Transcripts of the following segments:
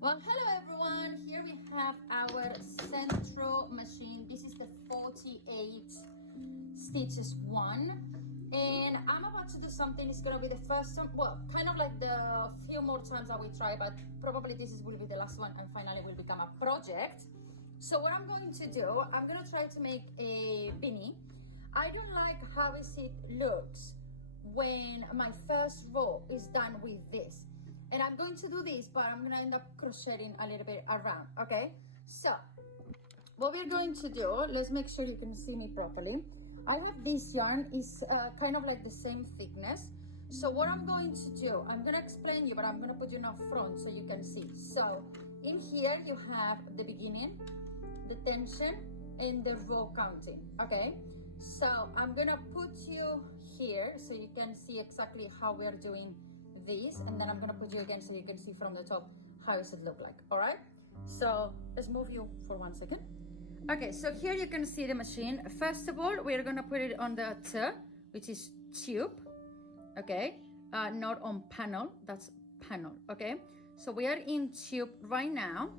Well, hello everyone. Here we have our Sentro machine. This is the 48 stitches one. And I'm about to do something. It's gonna be the first time, well, kind of like the few more times that we try, but probably will be the last one and finally will become a project. So what I'm going to do, I'm gonna try to make a beanie. I don't like how it looks when my first row is done with this. And I'm going to do this, but I'm gonna end up crocheting a little bit around, okay? So, what we're going to do, let's make sure you can see me properly. I have this yarn, is kind of like the same thickness. So what I'm going to do, I'm gonna explain you, but I'm gonna put you in front so you can see. So, in here you have the beginning, the tension, and the row counting, okay? So, I'm gonna put you here so you can see exactly how we are doing this, and then I'm gonna put you again so you can see from the top how does it look like. All right, so let's move you for 1 second. Okay, so here you can see the machine. First of all, we're gonna put it on the T, which is tube, okay, not on panel, that's panel, okay? So we are in tube right now,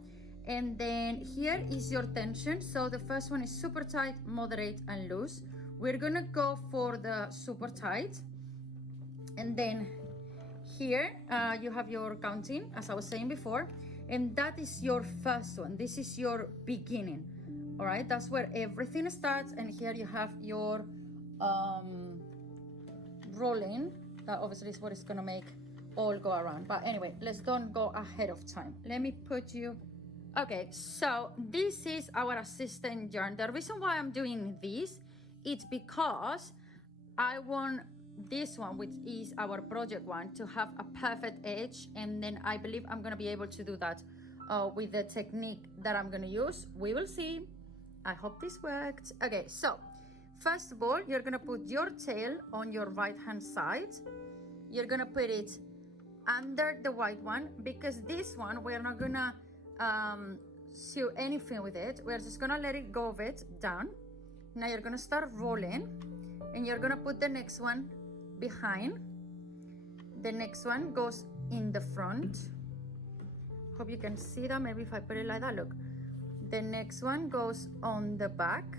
and then here is your tension. So the first one is super tight, moderate, and loose. We're gonna go for the super tight, and then here you have your counting, as I was saying before, and that is your first one. This is your beginning. All right, that's where everything starts, and here you have your rolling. That obviously is what it's gonna make all go around. But anyway, let's don't go ahead of time. Let me put you. Okay, so this is our assistant yarn. The reason why I'm doing this, it's because I want this one, which is our project one, to have a perfect edge, and then I believe I'm gonna be able to do that with the technique that I'm gonna use. We will see. I hope this worked. Okay, so first of all, you're gonna put your tail on your right hand side. You're gonna put it under the white one, because this one we're not gonna sew anything with it. We're just gonna let it go of it down. Now you're gonna start rolling, and you're gonna put the next one behind. The next one goes in the front. Hope you can see that. Maybe if I put it like that, look. The next one goes on the back.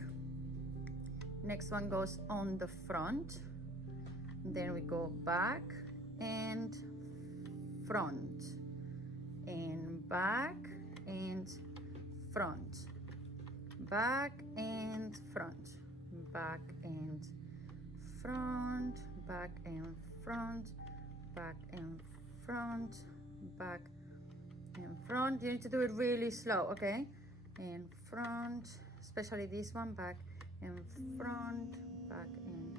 Next one goes on the front. Then we go back and front and back and front, back and front, back and front, back and front, back and front, back and front. You need to do it really slow, okay? And front, especially this one, back and front, back and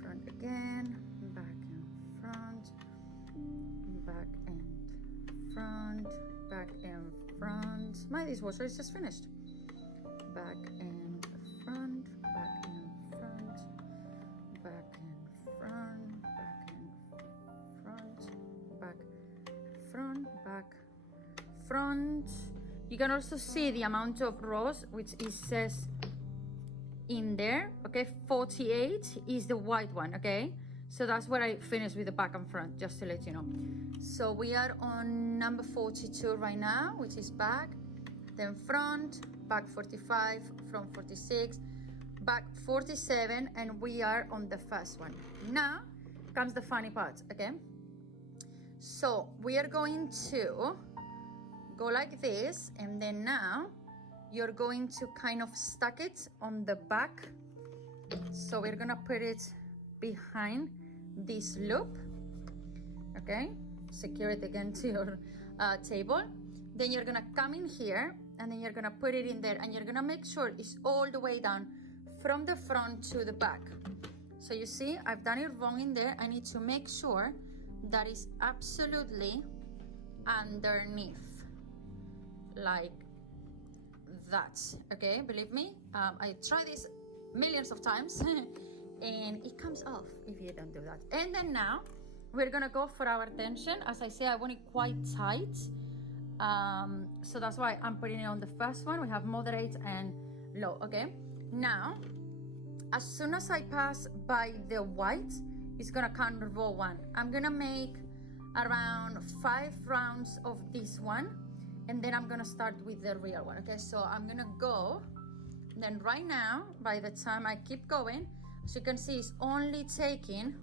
front again, back and front, back and front, back and front. My dishwasher is just finished. Back and front, back and front, back and front, back and front, back, front, back, front. You can also see the amount of rows, which it says in there, okay? 48 is the white one, okay? So that's where I finished with the back and front, just to let you know. So we are on number 42 right now, which is back, then front, back 45, front 46, back 47, and we are on the first one. Now comes the funny part, okay? So we are going to go like this, and then now you're going to kind of stack it on the back. So we're gonna put it behind this loop, okay? Secure it again to your table. Then you're gonna come in here, and then you're gonna put it in there, and you're gonna make sure it's all the way down from the front to the back. So you see, I've done it wrong in there. I need to make sure that is absolutely underneath, like that, okay? Believe me, I tried this millions of times and it comes off if you don't do that. And then now we're gonna go for our tension. As I say, I want it quite tight, so that's why I'm putting it on the first one. We have moderate and low, okay? Now, as soon as I pass by the white, it's gonna count row one. I'm gonna make around 5 rounds of this one, and then I'm gonna start with the real one. Okay, so I'm gonna go, then right now, by the time I keep going, as you can see, it's only taking,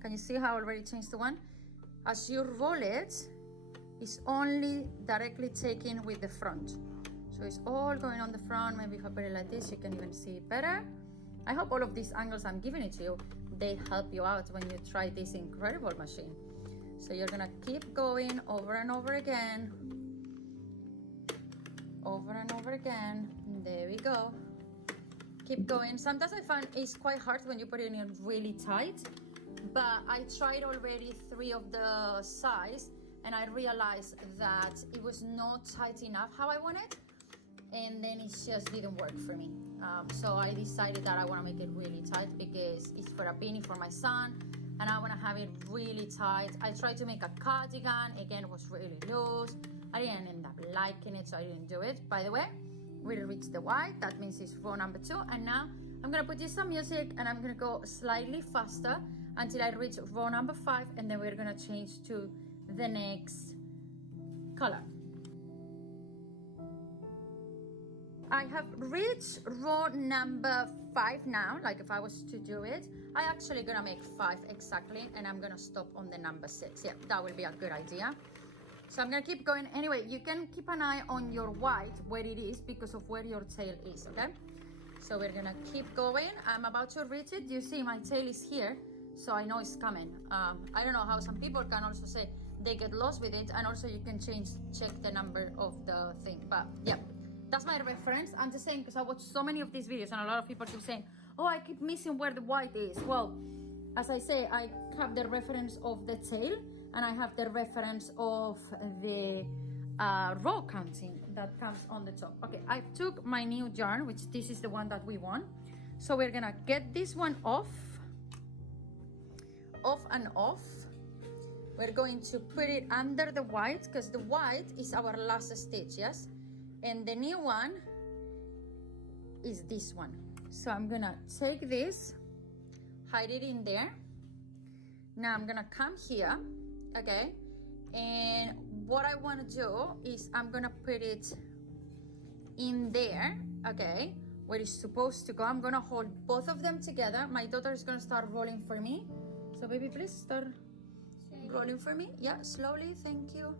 can you see how I already changed the one? As you roll it, it's only directly taking with the front. So it's all going on the front. Maybe if I put it like this, you can even see it better. I hope all of these angles I'm giving it to you, they help you out when you try this incredible machine. So you're gonna keep going over and over again. Over and over again. There we go. Keep going. Sometimes I find it's quite hard when you put it in really tight, but I tried already 3 of the size and I realized that it was not tight enough how I wanted, and then it just didn't work for me. So I decided that I want to make it really tight because it's for a beanie for my son and I want to have it really tight. I tried to make a cardigan, again it was really loose. I didn't end up liking it, so I didn't do it. By the way, we reached the white, that means it's row number 2, and now I'm gonna put you some music and I'm gonna go slightly faster until I reach row number 5, and then we're gonna change to the next color. I have reached row number 5 now. Like if I was to do it, I actually gonna make 5 exactly, and I'm gonna stop on the number 6. Yeah, that will be a good idea. So I'm gonna keep going. Anyway, you can keep an eye on your white, where it is, because of where your tail is, okay? So we're gonna keep going. I'm about to reach it. You see my tail is here, so I know it's coming. I don't know how some people can also say they get lost with it, and also you can check the number of the thing. But yeah, that's my reference. I'm just saying because I watch so many of these videos and a lot of people keep saying, oh, I keep missing where the white is. Well, as I say, I have the reference of the tail and I have the reference of the row counting that comes on the top. Okay, I took my new yarn, which this is the one that we want. So we're gonna get this one off and off. We're going to put it under the white because the white is our last stitch, yes? And the new one is this one. So I'm gonna take this, hide it in there. Now I'm gonna come here, okay? And what I wanna do is I'm gonna put it in there, okay? Where it's supposed to go. I'm gonna hold both of them together. My daughter is gonna start rolling for me. So baby, please start rolling for me. Yeah, slowly, thank you.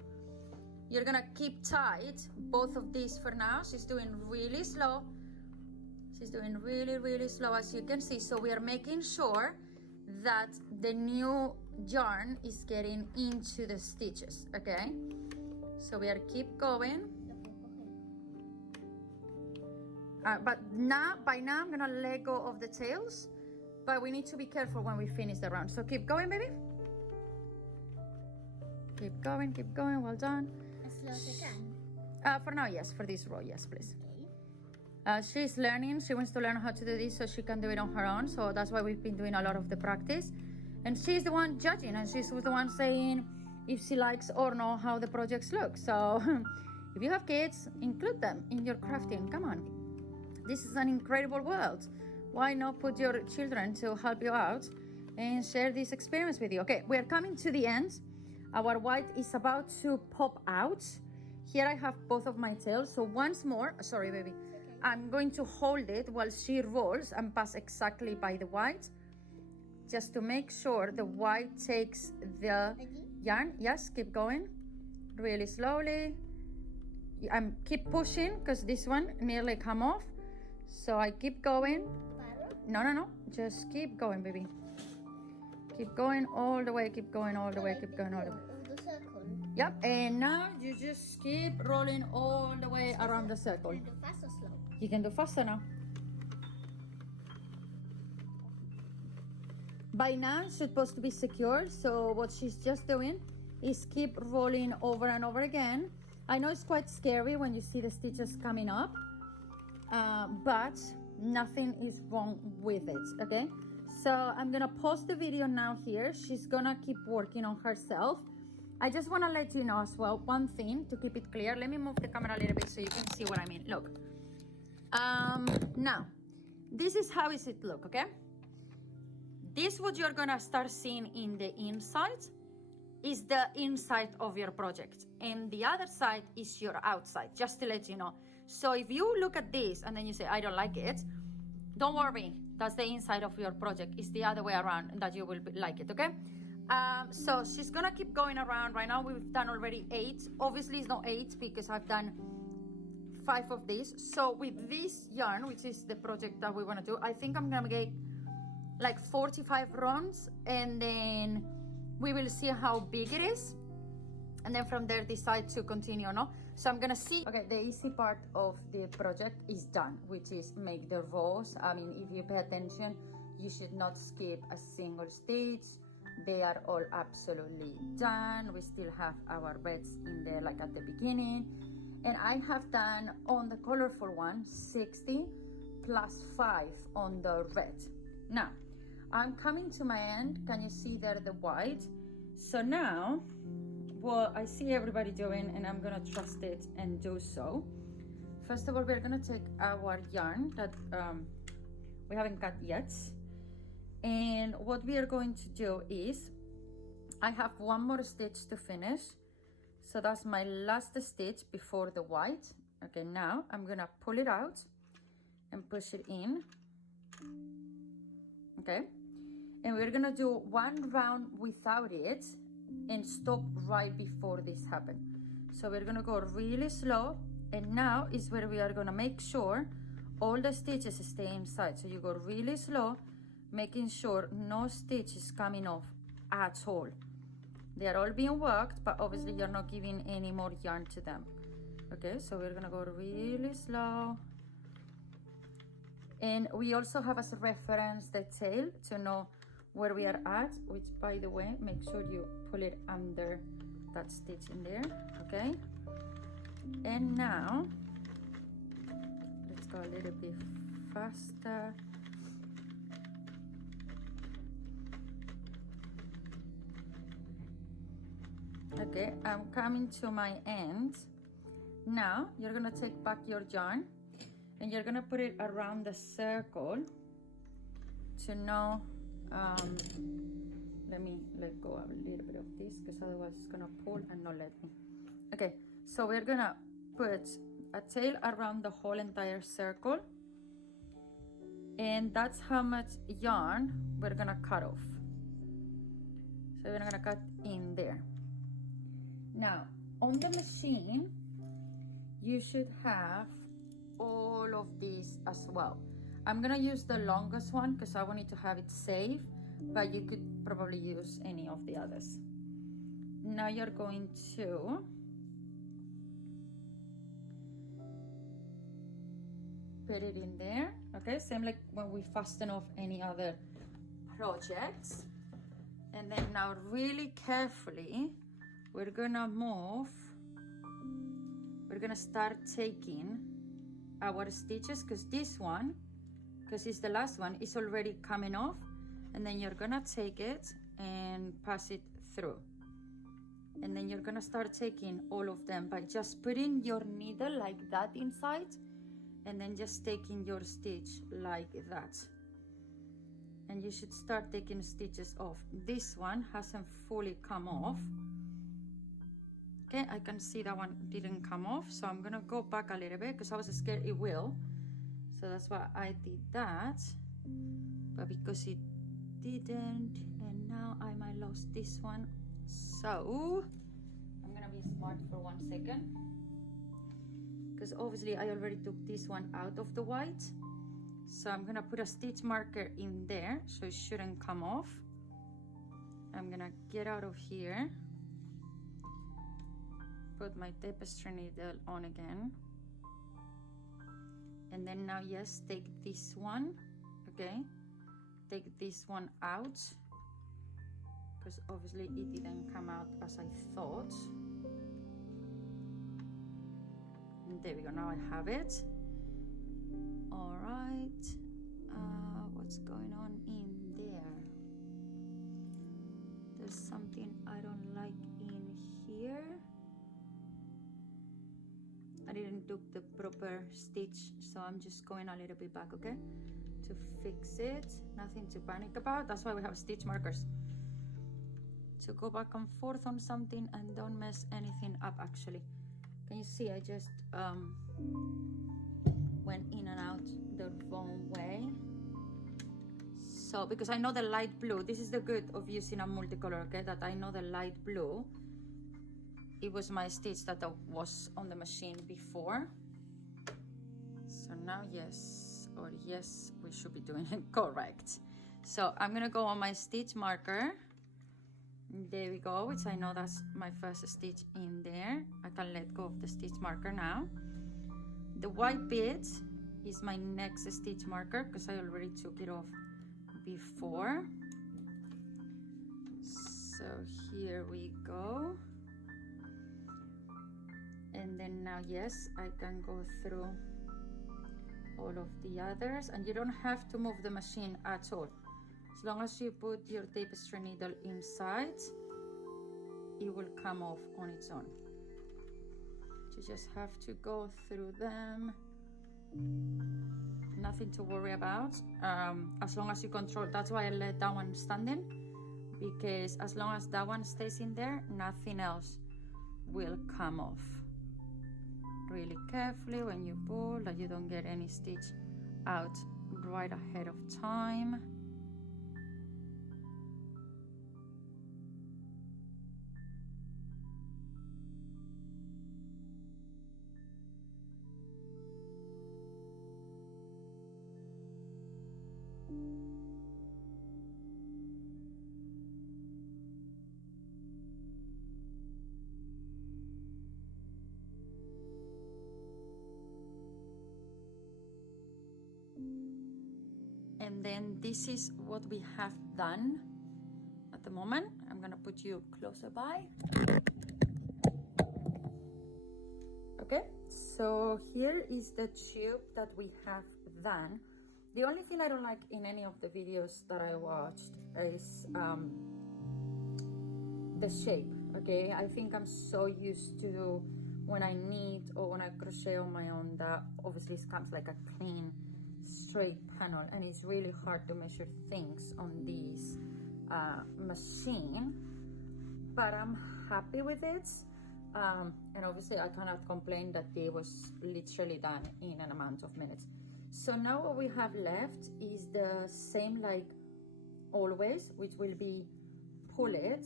You're gonna keep tight both of these for now. She's doing really slow. She's doing really, really slow, as you can see. So we are making sure that the new yarn is getting into the stitches, okay? So we are keep going. But now, by now, I'm gonna let go of the tails, but we need to be careful when we finish the round. So keep going, baby. Keep going, well done. As slow as I can. For now, yes, for this row, yes, please. Okay. She's learning, she wants to learn how to do this so she can do it on her own. So that's why we've been doing a lot of the practice. And she's the one judging, and she's the one saying if she likes or not how the projects look. So if you have kids, include them in your crafting, come on. This is an incredible world. Why not put your children to help you out and share this experience with you? Okay, we're coming to the end. Our white is about to pop out. Here I have both of my tails. So once more, sorry baby, okay. I'm going to hold it while she rolls and pass exactly by the white, just to make sure the white takes the yarn. Yes, keep going, really slowly. Keep pushing because this one nearly come off. So I keep going. No, just keep going, baby. Keep going all the way, keep going all the way, keep going all the way. The circle. Yep, and now you just keep rolling all the way around the circle. Can I do fast or slow? You can do faster now. By now, it's supposed to be secure, so what she's just doing is keep rolling over and over again. I know it's quite scary when you see the stitches coming up, but nothing is wrong with it, okay? So I'm gonna pause the video now here. She's gonna keep working on herself. I just wanna let you know as well, one thing to keep it clear. Let me move the camera a little bit so you can see what I mean. Look, now, this is how is it look, okay? This what you're gonna start seeing in the inside is the inside of your project, and the other side is your outside, just to let you know. So if you look at this and then you say, I don't like it, don't worry, that's the inside of your project. It's the other way around that you will like it, okay? So she's gonna keep going around. Right now we've done already 8. Obviously it's not 8 because I've done 5 of these. So with this yarn, which is the project that we want to do, I think I'm gonna get like 45 runs, and then we will see how big it is, and then from there decide to continue or not. So I'm gonna see. Okay, the easy part of the project is done, which is make the rows. I mean, if you pay attention, you should not skip a single stitch. They are all absolutely done. We still have our reds in there like at the beginning, and I have done on the colorful one 60 plus 5 on the red. Now I'm coming to my end. Can you see there the white? So now what I see everybody doing, and I'm gonna trust it and do so. First of all, we're gonna take our yarn that we haven't cut yet, and what we are going to do is, I have one more stitch to finish, so that's my last stitch before the white. Okay, now I'm gonna pull it out and push it in. Okay, and we're gonna do one round without it and stop right before this happens. So we're gonna go really slow, and now is where we are gonna make sure all the stitches stay inside. So you go really slow, making sure no stitch is coming off at all. They are all being worked, but obviously you're not giving any more yarn to them. Okay, so we're gonna go really slow. And we also have as a reference the tail to know where we are at, which, by the way, make sure you pull it under that stitch in there. Okay, and now let's go a little bit faster. Okay, I'm coming to my end. Now you're gonna take back your yarn and you're gonna put it around the circle to know. Let me let go a little bit of this, because otherwise it's gonna pull and not let me. Okay, so we're gonna put a tail around the whole entire circle, and that's how much yarn we're gonna cut off. So we're gonna cut in there. Now on the machine you should have all of these as well. I'm gonna use the longest one because I wanted to have it safe, but you could probably use any of the others. Now you're going to put it in there. Okay, same like when we fasten off any other projects. And then now really carefully we're gonna move, we're gonna start taking our stitches, because this one, because it's the last one, is already coming off, and then you're gonna take it and pass it through, and then you're gonna start taking all of them by just putting your needle like that inside, and then just taking your stitch like that, and you should start taking stitches off. This one hasn't fully come off. Okay, I can see that one didn't come off, so I'm gonna go back a little bit because I was scared it will. So that's why I did that, but because it didn't, and now I might lost this one. So I'm gonna be smart for 1 second, because obviously I already took this one out of the white. So I'm gonna put a stitch marker in there so it shouldn't come off. I'm gonna get out of here, put my tapestry needle on again, and then now yes, take this one. Okay, take this one out, because obviously it didn't come out as I thought. And there we go, now I have it. All right, what's going on in there? There's something I don't like in here. I didn't do the proper stitch, so I'm just going a little bit back, okay, to fix it. Nothing to panic about. That's why we have stitch markers, to go back and forth on something and don't mess anything up. Actually, can you see I just went in and out the wrong way? So because I know the light blue, this is the good of using a multicolor, okay, that I know the light blue, it was my stitch that was on the machine before. So now yes, or yes, we should be doing it correct. So I'm gonna go on my stitch marker. There we go, which I know that's my first stitch in there. I can let go of the stitch marker now. The white bit is my next stitch marker because I already took it off before. So here we go. And then now, yes, I can go through all of the others, and you don't have to move the machine at all. As long as you put your tapestry needle inside, it will come off on its own. You just have to go through them. Nothing to worry about, as long as you control. That's why I let that one standing, because as long as that one stays in there, nothing else will come off. Really carefully when you pull, that you don't get any stitch out right ahead of time. And then this is what we have done at the moment. I'm gonna put you closer by. Okay, so here is the tube that we have done. The only thing I don't like in any of the videos that I watched is the shape, okay? I think I'm so used to when I knit or when I crochet on my own that obviously it comes like a clean straight panel, and it's really hard to measure things on this machine, but I'm happy with it, and obviously I cannot complain that it was literally done in an amount of minutes. So now what we have left is the same like always, which will be pull it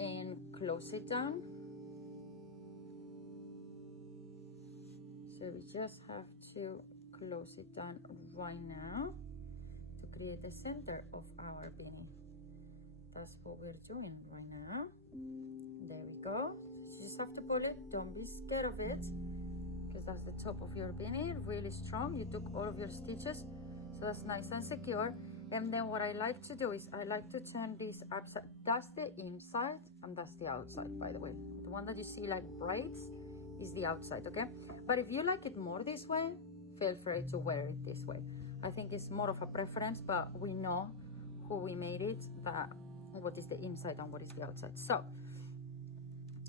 and close it down. So we just have to close it down right now to create the center of our beanie. That's what we're doing right now. There we go. You just have to pull it. Don't be scared of it, because that's the top of your beanie, really strong. You took all of your stitches, so that's nice and secure. And then what I like to do is I like to turn this upside. That's the inside and that's the outside, by the way. The one that you see like braids is the outside, okay? But if you like it more this way, feel free to wear it this way. I think it's more of a preference, but we know who we made it, that what is the inside and what is the outside. So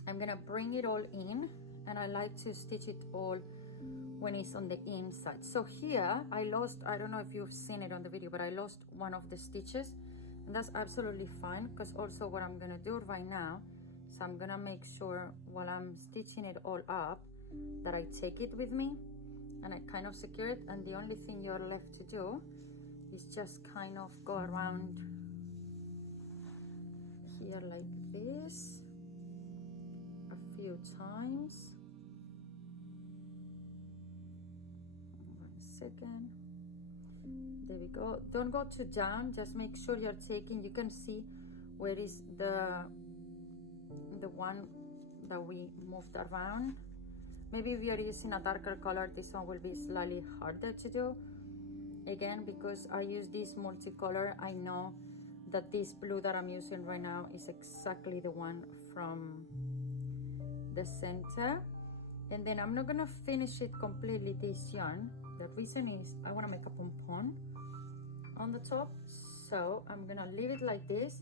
I'm gonna bring it all in, and I like to stitch it all when it's on the inside. So here I lost, I don't know if you've seen it on the video, but I lost one of the stitches, and that's absolutely fine, because also what I'm gonna do right now, so I'm gonna make sure while I'm stitching it all up that I take it with me and I kind of secure it, and the only thing you're left to do is just kind of go around here like this a few times. One second. There we go. Don't go too down, just make sure you're taking, you can see where is the one that we moved around. Maybe if you're using a darker color, this one will be slightly harder to do. Again, because I use this multicolor, I know that this blue that I'm using right now is exactly the one from the center. And then I'm not gonna finish it completely, this yarn. The reason is I wanna make a pom-pom on the top. So I'm gonna leave it like this,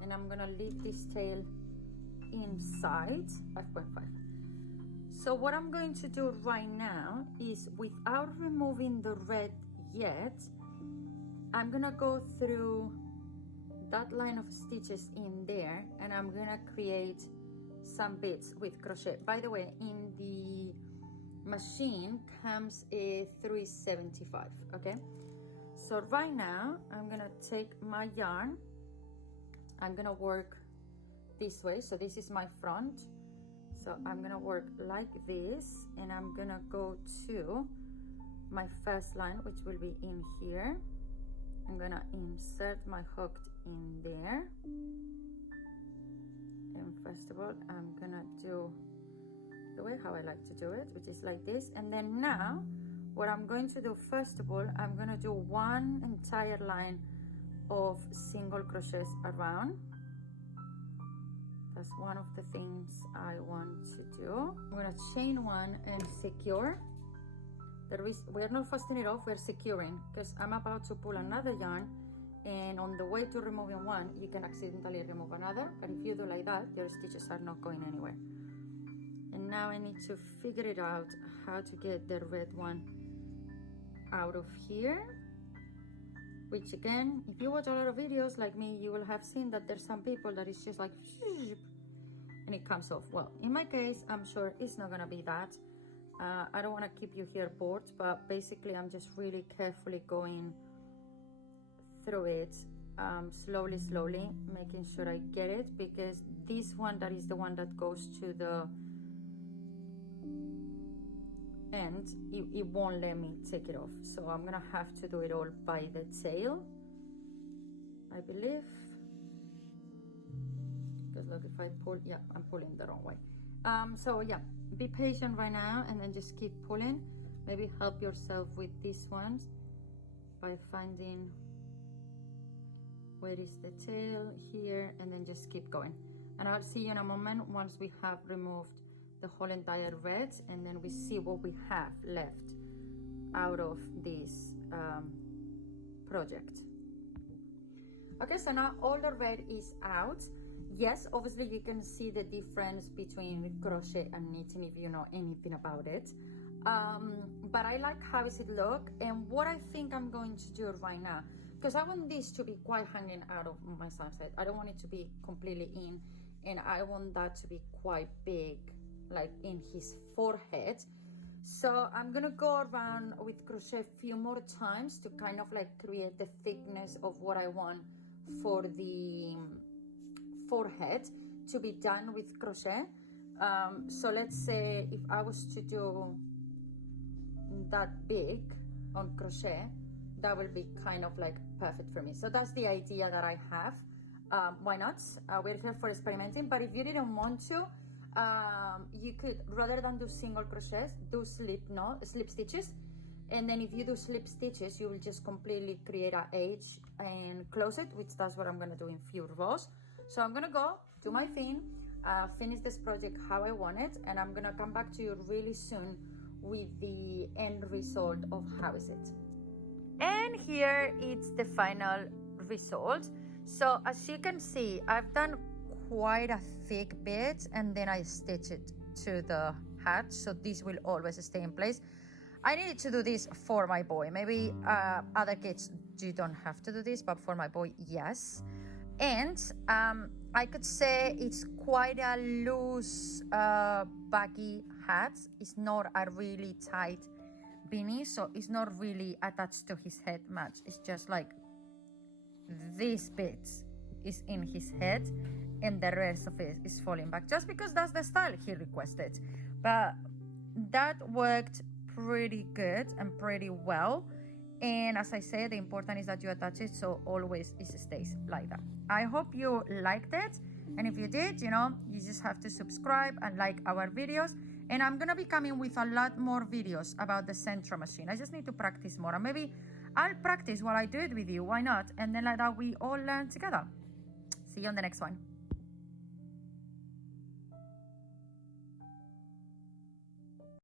and I'm gonna leave this tail inside 5.5. So what I'm going to do right now is, without removing the red yet, I'm gonna go through that line of stitches in there, and I'm gonna create some bits with crochet. By the way, in the machine comes a 375, okay? So right now I'm gonna take my yarn, I'm gonna work this way, so this is my front, so I'm gonna work like this, and I'm gonna go to my first line, which will be in here. I'm gonna insert my hook in there, and first of all I'm gonna do the way how I like to do it, which is like this. And then now what I'm going to do, first of all, I'm gonna do one entire line of single crochets around. That's one of the things I want to do. I'm gonna chain one and secure. We're not fastening it off, we're securing, because I'm about to pull another yarn, and on the way to removing one you can accidentally remove another, but if you do like that, your stitches are not going anywhere. And now I need to figure it out how to get the red one out of here, which again, if you watch a lot of videos like me, you will have seen that there's some people that is just like and it comes off. Well, in my case, I'm sure it's not gonna be that. I don't want to keep you here bored, but basically I'm just really carefully going through it, slowly, making sure I get it, because this one, that is the one that goes to the end, it won't let me take it off, so I'm gonna have to do it all by the tail, I believe, because look, if I pull, yeah, I'm pulling the wrong way. So yeah, be patient right now, and then just keep pulling. Maybe help yourself with these ones by finding where is the tail here, and then just keep going. And I'll see you in a moment once we have removed the whole entire red, and then we see what we have left out of this project. Okay, so now all the red is out. Yes, obviously you can see the difference between crochet and knitting if you know anything about it. But I like how does it look, and what I think I'm going to do right now, because I want this to be quite hanging out of my son's head. I don't want it to be completely in, and I want that to be quite big, like in his forehead. So I'm gonna go around with crochet a few more times to kind of like create the thickness of what I want for the forehead to be done with crochet. So let's say if I was to do that big on crochet, that will be kind of like perfect for me. So that's the idea that I have. Why not? We're here for experimenting, but if you didn't want to, you could, rather than do single crochets, do slip stitches, and then if you do slip stitches, you will just completely create a H and close it, which that's what I'm gonna do in few rows. So I'm gonna go do my thing, finish this project how I want it, and I'm gonna come back to you really soon with the end result of how is it. And here it's the final result. So as you can see, I've done quite a thick bit, and then I stitch it to the hat, so this will always stay in place. I needed to do this for my boy. Maybe other kids, you don't have to do this, but for my boy, yes. And I could say it's quite a loose, baggy hat. It's not a really tight beanie, so it's not really attached to his head much. It's just like this bit is in his head, and the rest of it is falling back, just because that's the style he requested. But that worked pretty good and pretty well. And as I said, the important is that you attach it, so always it stays like that. I hope you liked it, and if you did, you know, you just have to subscribe and like our videos. And I'm gonna be coming with a lot more videos about the Sentro machine. I just need to practice more, and maybe I'll practice while I do it with you, why not? And then like that we all learn together. See you on the next one.